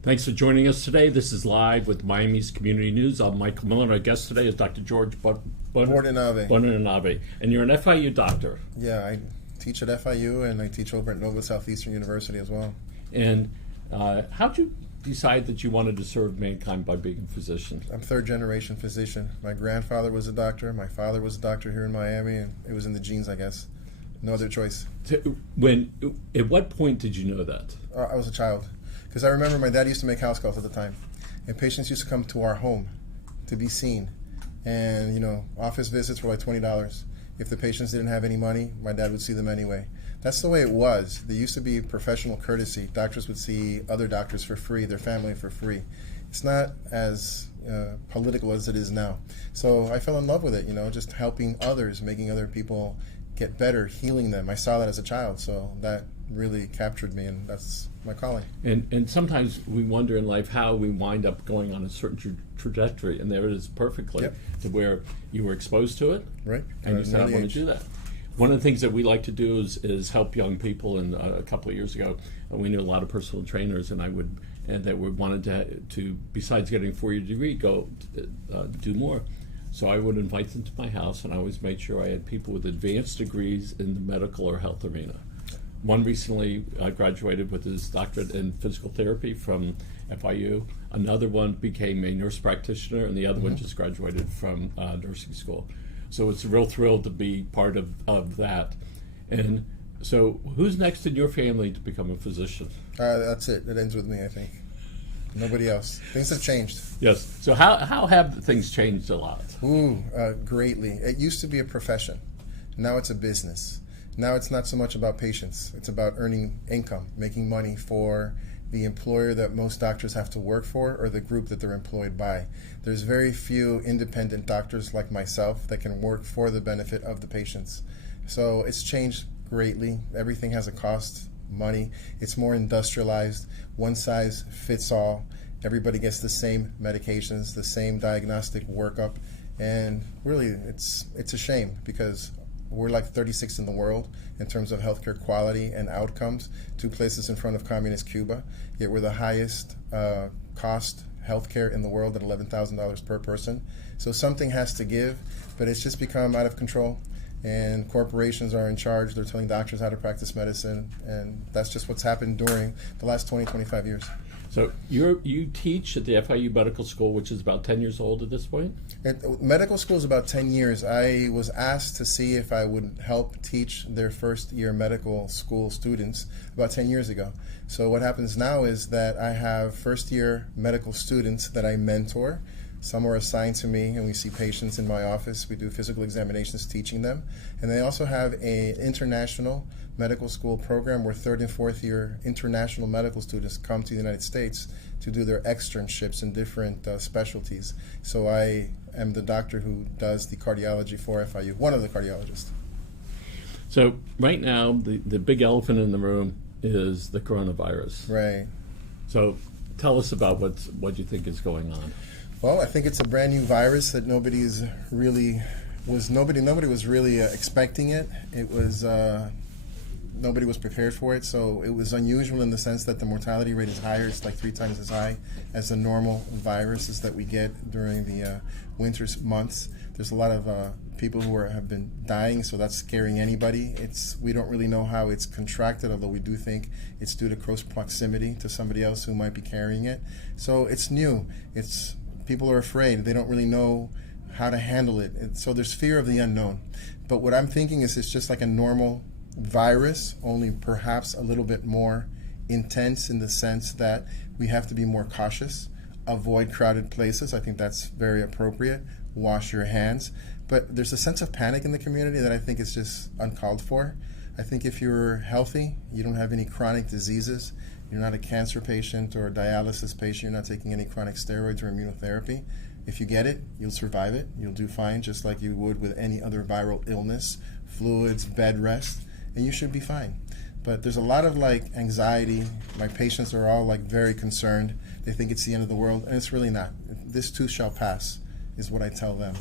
Thanks for joining us today. This is Live with Miami's Community News. I'm Michael Miller. Our guest today is Dr. George Bordenave. And you're an FIU doctor. Yeah, I teach at FIU and I teach over at Nova Southeastern University as well. And how'd you decide that you wanted to serve mankind by being a physician? I'm third generation physician. My grandfather was a doctor. My father was a doctor here in Miami, and it was in the genes, I guess. No other choice. At what point did you know that? I was a child. Because I remember my dad used to make house calls at the time, and patients used to come to our home to be seen. And, office visits were like $20. If the patients didn't have any money, my dad would see them anyway. That's the way it was. There used to be professional courtesy. Doctors would see other doctors for free, their family for free. It's not as political as it is now. So I fell in love with it, just helping others, making other people get better, healing them. I saw that as a child, so that really captured me, and that's my calling. And sometimes we wonder in life how we wind up going on a certain trajectory, and there it is perfectly, Yep. to where you were exposed to it, Right? and you said, I want to do that. One of the things that we like to do is help young people, and a couple of years ago, we knew a lot of personal trainers, and that we wanted to besides getting a 4-year degree, go do more. So I would invite them to my house, and I always made sure I had people with advanced degrees in the medical or health arena. One recently graduated with his doctorate in physical therapy from FIU. Another one became a nurse practitioner, and the other one just graduated from nursing school. So it's a real thrill to be part of that. And so who's next in your family to become a physician? That's it. It ends with me, I think. Nobody else. Things have changed. Yes. So how have things changed a lot? Greatly. It used to be a profession. Now it's a business. Now it's not so much about patients. It's about earning income, making money for the employer that most doctors have to work for or the group that they're employed by. There's very few independent doctors like myself that can work for the benefit of the patients. So it's changed greatly. Everything has a cost, money. It's more industrialized. One size fits all. Everybody gets the same medications, the same diagnostic workup. And really, it's a shame because we're like 36th in the world in terms of healthcare quality and outcomes, 2 places in front of communist Cuba, yet we're the highest cost healthcare in the world at $11,000 per person. So something has to give, but it's just become out of control, and corporations are in charge. They're telling doctors how to practice medicine, and that's just what's happened during the last 20, 25 years. So you teach at the FIU Medical School, which is about 10 years old at this point? Medical school is about 10 years. I was asked to see if I would help teach their first year medical school students about 10 years ago. So what happens now is that I have first year medical students that I mentor. Some are assigned to me, and we see patients in my office. We do physical examinations teaching them. And they also have an international medical school program where 3rd and 4th year international medical students come to the United States to do their externships in different specialties. So I am the doctor who does the cardiology for FIU, one of the cardiologists. So right now, the big elephant in the room is the coronavirus. Right. So tell us about what you think is going on. Well, I think it's a brand new virus that nobody was really expecting it. It was nobody was prepared for it, so it was unusual in the sense that the mortality rate is higher. It's like 3 times as high as the normal viruses that we get during the winter months. There's a lot of people who have been dying, so that's scaring anybody. We don't really know how it's contracted, although we do think it's due to close proximity to somebody else who might be carrying it. So it's new. People are afraid. They don't really know how to handle it. So there's fear of the unknown. But what I'm thinking is it's just like a normal virus, only perhaps a little bit more intense in the sense that we have to be more cautious, avoid crowded places. I think that's very appropriate. Wash your hands. But there's a sense of panic in the community that I think is just uncalled for. I think if you're healthy, you don't have any chronic diseases, you're not a cancer patient or a dialysis patient, you're not taking any chronic steroids or immunotherapy, if you get it, you'll survive it. You'll do fine, just like you would with any other viral illness, fluids, bed rest, and you should be fine. But there's a lot of anxiety. My patients are all very concerned. They think it's the end of the world, and it's really not. This too shall pass, is what I tell them.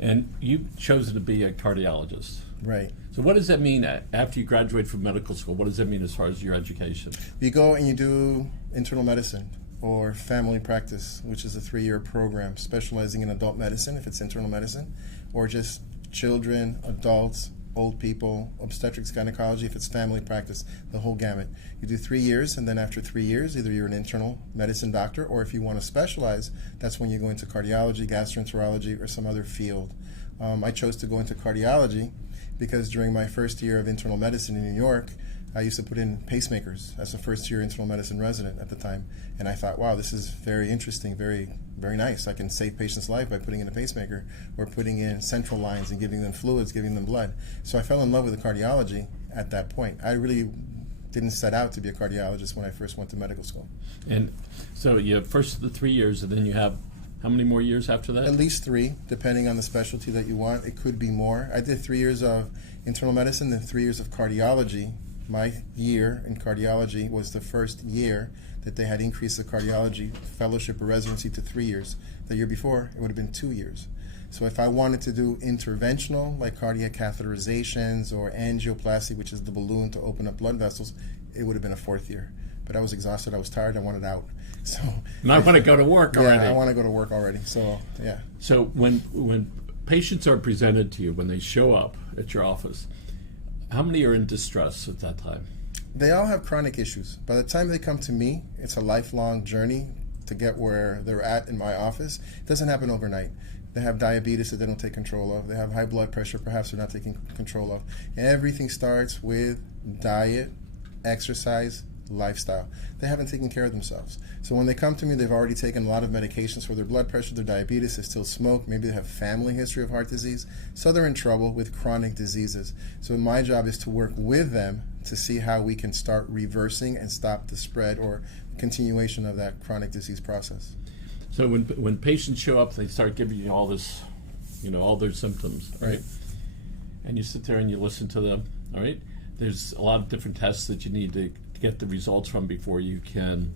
And you've chosen to be a cardiologist. Right. So what does that mean after you graduate from medical school? What does that mean as far as your education? You go and you do internal medicine. or family practice, which is a 3-year program specializing in adult medicine, if it's internal medicine, or just children, adults, old people, obstetrics, gynecology, if it's family practice, the whole gamut. You do 3 years, and then after 3 years, either you're an internal medicine doctor, or if you want to specialize, that's when you go into cardiology, gastroenterology, or some other field. I chose to go into cardiology because during my first year of internal medicine in New York, I used to put in pacemakers as a first-year internal medicine resident at the time, and I thought, wow, this is very interesting, very, very nice. I can save patients' life by putting in a pacemaker or putting in central lines and giving them fluids, giving them blood. So I fell in love with the cardiology at that point. I really didn't set out to be a cardiologist when I first went to medical school. And so you have first the 3 years, and then you have how many more years after that? At least 3, depending on the specialty that you want. It could be more. I did 3 years of internal medicine, then 3 years of cardiology. My year in cardiology was the first year that they had increased the cardiology fellowship or residency to 3 years. The year before, it would have been 2 years. So if I wanted to do interventional, like cardiac catheterizations or angioplasty, which is the balloon to open up blood vessels, it would have been a 4th year. But I was exhausted, I was tired, I wanted out. So now I want to go to work already. Yeah, I want to go to work already. So, yeah. So when patients are presented to you, when they show up at your office, how many are in distress at that time? They all have chronic issues. By the time they come to me, it's a lifelong journey to get where they're at in my office. It doesn't happen overnight. They have diabetes that they don't take control of. They have high blood pressure, perhaps they're not taking control of. Everything starts with diet, exercise, lifestyle. They haven't taken care of themselves. So when they come to me, they've already taken a lot of medications for their blood pressure, their diabetes, they still smoke, maybe they have family history of heart disease, so they're in trouble with chronic diseases. So my job is to work with them to see how we can start reversing and stop the spread or continuation of that chronic disease process. So when patients show up, they start giving you all this, all their symptoms, right? And you sit there and you listen to them, all right? There's a lot of different tests that you need to get the results from before you can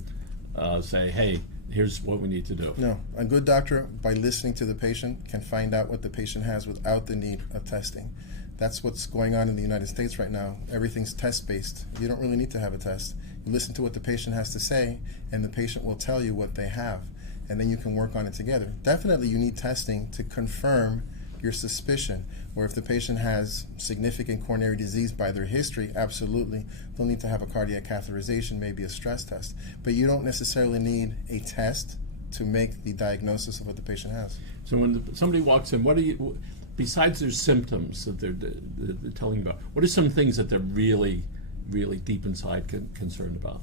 say, hey, here's what we need to do. No, a good doctor, by listening to the patient, can find out what the patient has without the need of testing. That's what's going on in the United States right now. Everything's test-based. You don't really need to have a test. You listen to what the patient has to say, and the patient will tell you what they have, and then you can work on it together. Definitely you need testing to confirm your suspicion, or if the patient has significant coronary disease by their history, absolutely, they'll need to have a cardiac catheterization, maybe a stress test. But you don't necessarily need a test to make the diagnosis of what the patient has. So when somebody walks in, what do you, besides their symptoms that they're telling you about, what are some things that they're really, really deep inside concerned about?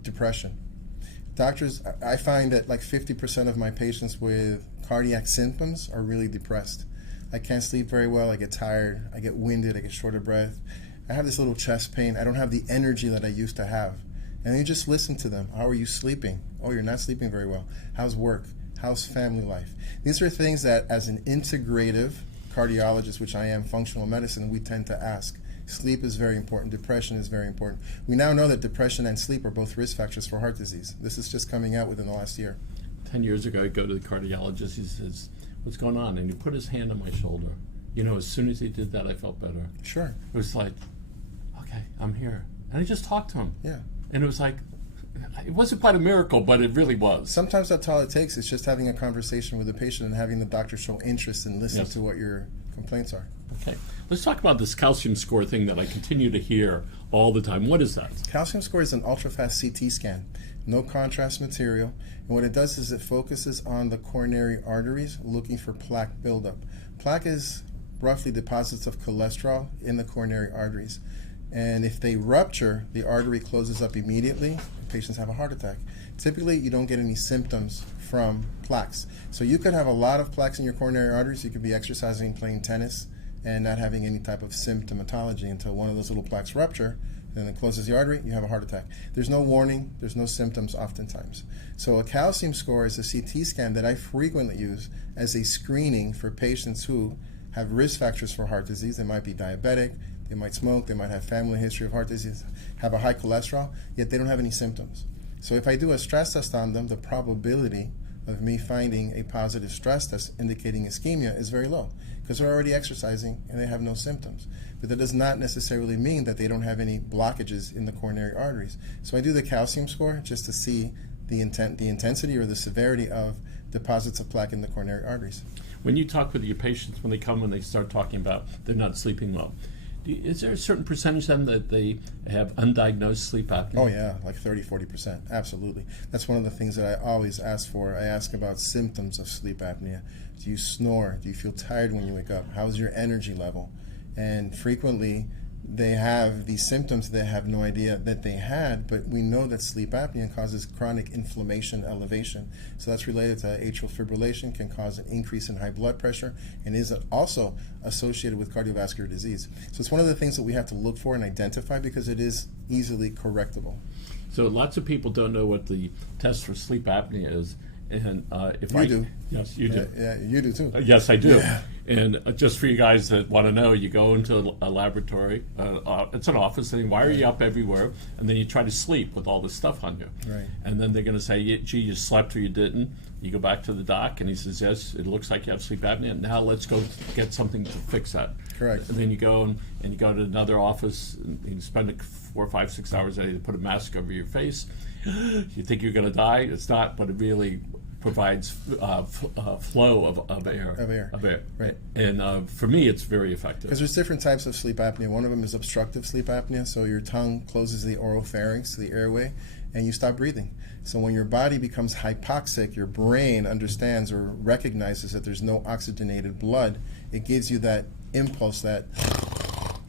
Depression. Doctors, I find that like 50% of my patients with cardiac symptoms are really depressed. I can't sleep very well, I get tired, I get winded, I get short of breath. I have this little chest pain, I don't have the energy that I used to have. And you just listen to them. How are you sleeping? Oh, you're not sleeping very well. How's work? How's family life? These are things that as an integrative cardiologist, which I am, functional medicine, we tend to ask. Sleep is very important. Depression is very important. We now know that depression and sleep are both risk factors for heart disease. This is just coming out within the last year. 10 years ago, I go to the cardiologist, he says, what's going on? And he put his hand on my shoulder. As soon as he did that, I felt better. Sure. It was like, okay, I'm here. And I just talked to him. Yeah. And it was like, it wasn't quite a miracle, but it really was. Sometimes that's all it takes. It's just having a conversation with the patient and having the doctor show interest and listen to what your complaints are. Okay. Let's talk about this calcium score thing that I continue to hear all the time. What is that? Calcium score is an ultra-fast CT scan. No contrast material. And what it does is it focuses on the coronary arteries looking for plaque buildup. Plaque is roughly deposits of cholesterol in the coronary arteries. And if they rupture, the artery closes up immediately, and patients have a heart attack. Typically, you don't get any symptoms from plaques. So you could have a lot of plaques in your coronary arteries. You could be exercising, playing tennis, and not having any type of symptomatology until one of those little plaques rupture, and then it closes the artery, you have a heart attack. There's no warning, there's no symptoms oftentimes. So a calcium score is a CT scan that I frequently use as a screening for patients who have risk factors for heart disease. They might be diabetic, they might smoke, they might have family history of heart disease, have a high cholesterol, yet they don't have any symptoms. So if I do a stress test on them, the probability of me finding a positive stress test indicating ischemia is very low because they're already exercising and they have no symptoms. But that does not necessarily mean that they don't have any blockages in the coronary arteries. So I do the calcium score just to see the intensity or the severity of deposits of plaque in the coronary arteries. When you talk with your patients, when they come and they start talking about they're not sleeping well, is there a certain percentage of them that they have undiagnosed sleep apnea? Oh yeah, like 30-40%. Absolutely. That's one of the things that I always ask for. I ask about symptoms of sleep apnea. Do you snore? Do you feel tired when you wake up? How's your energy level? And frequently they have these symptoms they have no idea that they had, but we know that sleep apnea causes chronic inflammation elevation. So that's related to atrial fibrillation, can cause an increase in high blood pressure, and is also associated with cardiovascular disease. So it's one of the things that we have to look for and identify because it is easily correctable. So lots of people don't know what the test for sleep apnea is. And if you do. Yes, you do. Yeah, you do too. Yes, I do. Yeah. And just for you guys that want to know, you go into a laboratory. It's an office setting. Wire you up everywhere, and then you try to sleep with all this stuff on you. Right. And then they're going to say, "Gee, you slept or you didn't." You go back to the doc, and he says, "Yes, it looks like you have sleep apnea. Now let's go get something to fix that." Correct. And then you go and you go to another office, and you spend 4, 5, 6 hours a day to put a mask over your face. You think you're going to die. It's not, but it really provides flow of air. Of air. Right. And for me, it's very effective. Because there's different types of sleep apnea. One of them is obstructive sleep apnea, so your tongue closes the oropharynx, the airway, and you stop breathing. So when your body becomes hypoxic, your brain understands or recognizes that there's no oxygenated blood. It gives you that impulse, that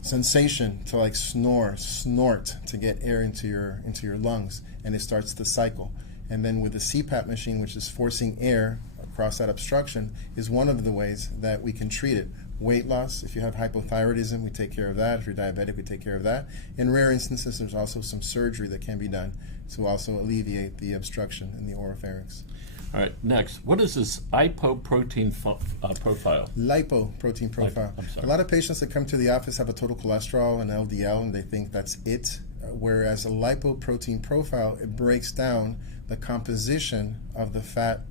sensation to like snort to get air into your lungs, and it starts the cycle. And then with the CPAP machine, which is forcing air across that obstruction, is one of the ways that we can treat it. Weight loss, if you have hypothyroidism, we take care of that. If you're diabetic, we take care of that. In rare instances, there's also some surgery that can be done to also alleviate the obstruction in the oropharynx. All right, next. What is this lipoprotein profile? Lipoprotein profile. I'm sorry. A lot of patients that come to the office have a total cholesterol and LDL, and they think that's it. Whereas a lipoprotein profile, it breaks down the composition of the fat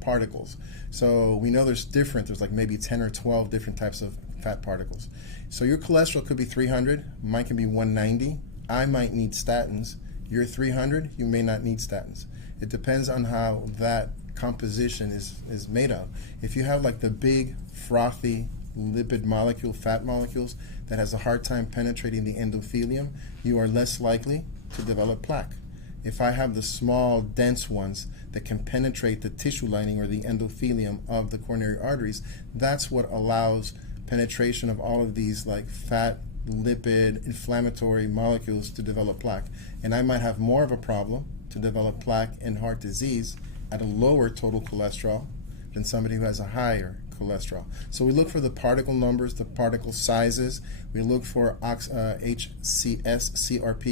particles. So we know there's like maybe 10 or 12 different types of fat particles. So your cholesterol could be 300, mine can be 190. I might need statins. You're 300, you may not need statins. It depends on how that composition is made of. If you have like the big frothy lipid molecule, fat molecules that has a hard time penetrating the endothelium, you are less likely to develop plaque. If I have the small, dense ones that can penetrate the tissue lining or the endothelium of the coronary arteries, that's what allows penetration of all of these like fat, lipid, inflammatory molecules to develop plaque. And I might have more of a problem to develop plaque and heart disease at a lower total cholesterol than somebody who has a higher cholesterol. So we look for the particle numbers, the particle sizes. We look for HCS-CRP,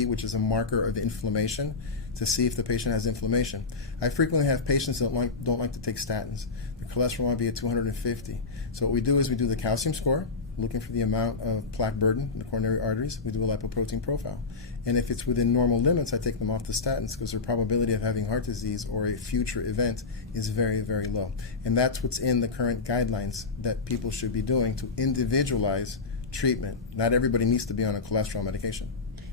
which is a marker of inflammation, to see if the patient has inflammation. I frequently have patients that don't like to take statins. The cholesterol might be at 250. So what we do is we do the calcium score, looking for the amount of plaque burden in the coronary arteries. We do a lipoprotein profile. And if it's within normal limits, I take them off the statins because their probability of having heart disease or a future event is very, very low. And that's what's in the current guidelines that people should be doing to individualize treatment. Not everybody needs to be on a cholesterol medication.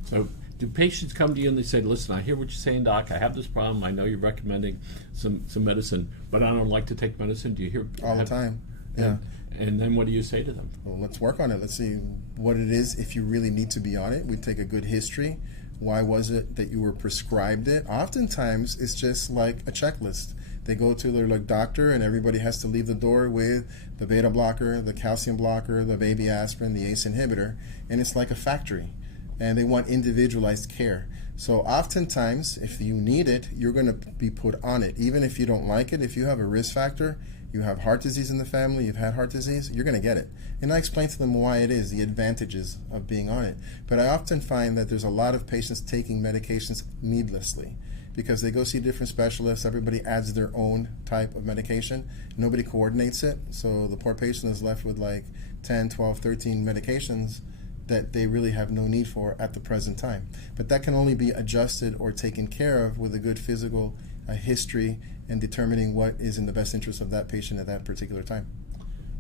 So do patients come to you and they say, "Listen, I hear what you're saying, doc. I have this problem. I know you're recommending some medicine, but I don't like to take medicine." Do you hear all the time? Yeah. And then what do you say to them? Well, let's work on it. Let's see what it is. If you really need to be on it, we take a good history. Why was it that you were prescribed it? Oftentimes, it's just like a checklist. They go to their doctor, and everybody has to leave the door with the beta blocker, the calcium blocker, the baby aspirin, the ACE inhibitor, and it's like a factory. And they want individualized care. So oftentimes, if you need it, you're going to be put on it. Even if you don't like it, if you have a risk factor, you have heart disease in the family, you've had heart disease, you're going to get it. And I explain to them why it is, the advantages of being on it. But I often find that there's a lot of patients taking medications needlessly because they go see different specialists, everybody adds their own type of medication, nobody coordinates it, so the poor patient is left with like 10, 12, 13 medications that they really have no need for at the present time. But that can only be adjusted or taken care of with a good physical history and determining what is in the best interest of that patient at that particular time.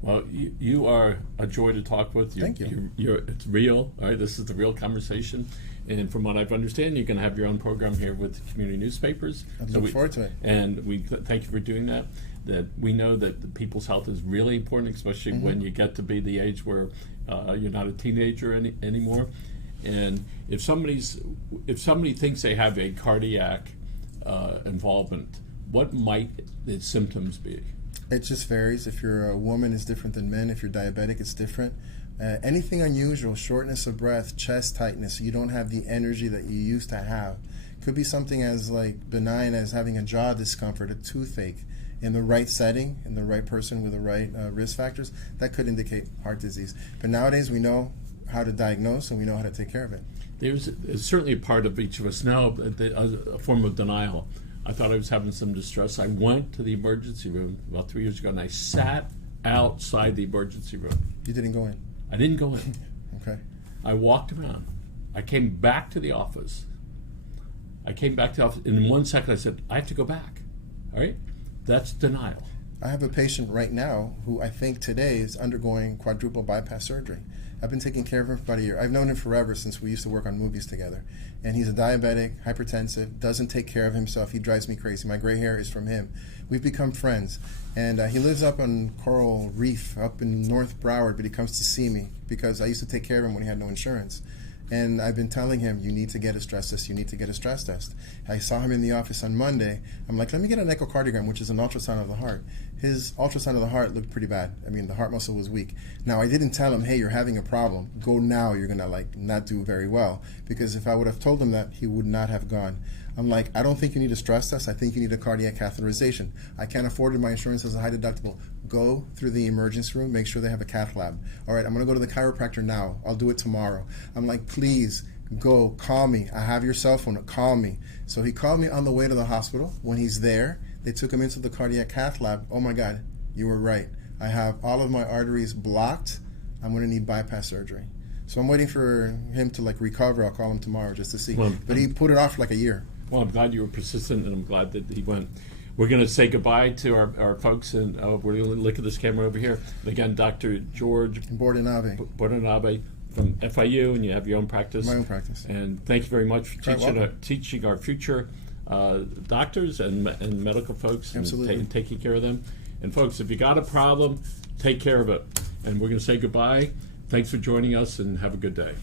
Well, you are a joy to talk with. Thank you. It's real. All right, this is the real conversation, And from what I've understand, you're going to have your own program here with community newspapers. I look forward to it. And we thank you for doing that. That we know that the people's health is really important, especially when you get to be the age where you're not a teenager anymore. And if somebody thinks they have a cardiac involvement, what might the symptoms be? It just varies. If you're a woman, it's different than men. If you're diabetic, it's different. Anything unusual, shortness of breath, chest tightness, you don't have the energy that you used to have. Could be something as like benign as having a jaw discomfort, a toothache. In the right setting, in the right person with the right risk factors, that could indicate heart disease. But nowadays we know how to diagnose and we know how to take care of it. There's certainly a part of each of us now, a form of denial. I thought I was having some distress. I went to the emergency room about 3 years ago, and I sat outside the emergency room. You didn't go in? I didn't go in. Okay. I walked around. I came back to the office. And in 1 second I said, I have to go back. All right? That's denial. I have a patient right now who I think today is undergoing quadruple bypass surgery. I've been taking care of him for about a year. I've known him forever since we used to work on movies together. And he's a diabetic, hypertensive, doesn't take care of himself. He drives me crazy. My gray hair is from him. We've become friends. And he lives up on Coral Reef, up in North Broward, but he comes to see me because I used to take care of him when he had no insurance. And I've been telling him, you need to get a stress test, you need to get a stress test. I saw him in the office on Monday. I'm like, let me get an echocardiogram, which is an ultrasound of the heart. His ultrasound of the heart looked pretty bad. I mean, the heart muscle was weak. Now, I didn't tell him, hey, you're having a problem. Go now, you're going to not do very well. Because if I would have told him that, he would not have gone. I'm like, I don't think you need a stress test. I think you need a cardiac catheterization. I can't afford it. My insurance has a high deductible. Go through the emergency room. Make sure they have a cath lab. All right, I'm going to go to the chiropractor now. I'll do it tomorrow. I'm like, please, go. Call me. I have your cell phone. Call me. So he called me on the way to the hospital. When he's there, they took him into the cardiac cath lab. Oh, my God, you were right. I have all of my arteries blocked. I'm going to need bypass surgery. So I'm waiting for him to recover. I'll call him tomorrow just to see. Well, but he put it off for a year. Well, I'm glad you were persistent, and I'm glad that he went. We're going to say goodbye to our folks, and we're going to look at this camera over here. And again, Dr. George Bordenave from FIU, and you have your own practice. My own practice. And thank you very much for teaching our future doctors and medical folks and taking care of them. And folks, if you got a problem, take care of it. And we're going to say goodbye. Thanks for joining us, and have a good day.